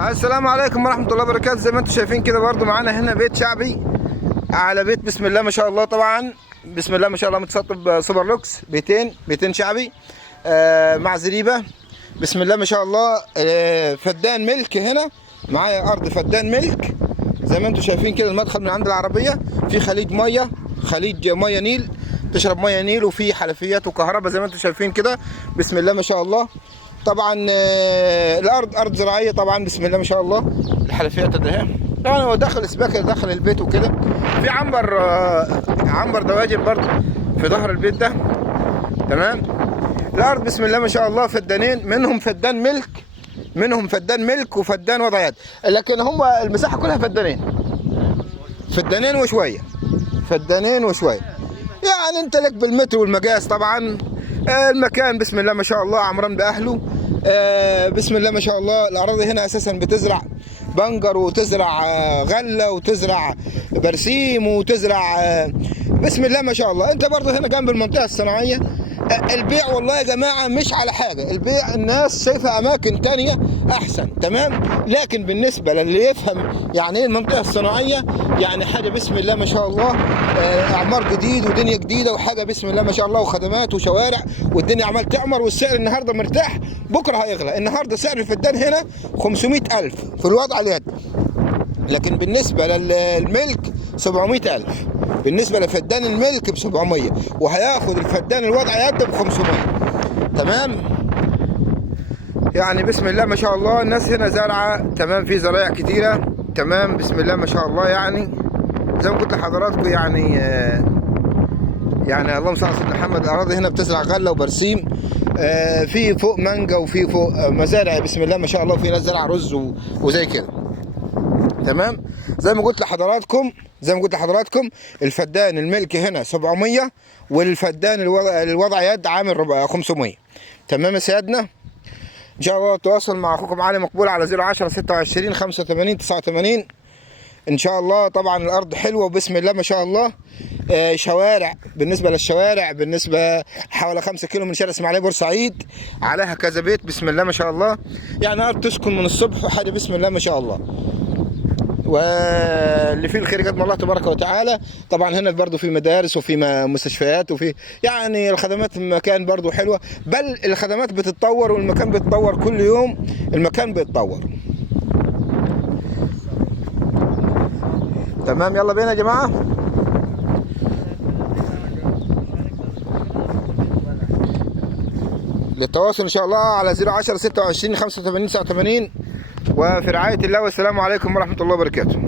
السلام عليكم ورحمة الله وبركاته. زي ما انتم شايفين كده برضو معانا هنا بيت شعبي على بيت بسم الله ما شاء الله. طبعا بسم الله ما شاء الله متسطب سوبر لوكس، بيتين شعبي مع زريبة بسم الله ما شاء الله. فدان ملك هنا معايا، ارض فدان ملك زي ما انتم شايفين كده. المدخل من عند العربية في خليج مية نيل، تشرب مية نيل، وفي حنفيات وكهرباء زي ما انتم شايفين كده بسم الله ما شاء الله. طبعا الارض ارض زراعيه طبعا بسم الله ما شاء الله. الحنفيات ده طبعا هو داخل سباكه داخل البيت وكده. في عنبر دواجن برضه في ظهر البيت ده. تمام. الارض بسم الله ما شاء الله فدانين، منهم فدان ملك وفدان وضع يد، لكن هم المساحه كلها فدانين وشويه. يعني انت لك بالمتر والمقاس. طبعا المكان بسم الله ما شاء الله عمران باهله. بسم الله ما شاء الله. الاراضي هنا اساسا بتزرع بنجر وتزرع غله وتزرع برسيم وتزرع بسم الله ما شاء الله. انت برضه هنا جنب المنطقه الصناعيه. البيع والله يا جماعه مش على حاجه، البيع الناس شايفه اماكن تانية احسن. تمام. لكن بالنسبه للي يفهم يعني ايه المنطقه الصناعيه، يعني حاجه بسم الله ما شاء الله. اعمار جديد ودنيا جديده وحاجه بسم الله ما شاء الله، وخدمات وشوارع، والدنيا عمال تعمر، والسعر النهارده مرتاح بكره هيغلى. النهارده سعر الفدان هنا 500,000 في الوضع اليد، لكن بالنسبه للملك 700,000. بالنسبه لفدان الملك ب 700، وهياخد الفدان الوضع يد ب 500. تمام. يعني بسم الله ما شاء الله الناس هنا زارعه. تمام. في زرايع كتيره. تمام. بسم الله ما شاء الله. يعني زي ما قلت لحضراتكم يعني اللهم صل على سيدنا محمد. الاراضي هنا بتزرع غله وبرسيم. في فوق مانجا وفي فوق مزارع بسم الله ما شاء الله. في ناس زرع رز وزي كده. تمام. زي ما قلت لحضراتكم الفدان الملك هنا 700، والفدان الوضع يد عامل 500. تمام يا سيادنا. ان شاء الله التواصل مع اخوكم علي مقبول على 010 26 85 89 ان شاء الله. طبعا الارض حلوه وبسم الله ما شاء الله. شوارع، بالنسبه للشوارع بالنسبه حوالي 5 كيلو من شارع اسماعيليه بورسعيد، عليها كذا بيت بسم الله ما شاء الله. يعني ارض تسكن من الصبح وحاجه بسم الله ما شاء الله، واللي فيه الخير قدم الله تبارك وتعالى. طبعا هنا برضو في مدارس وفي مستشفيات وفي يعني الخدمات في المكان برضو حلوه، بل الخدمات بتتطور والمكان بيتطور كل يوم. المكان بيتطور. تمام. يلا بينا يا جماعه. للتواصل ان شاء الله على 010 26 85 89. وفي رعايه الله، والسلام عليكم ورحمه الله وبركاته.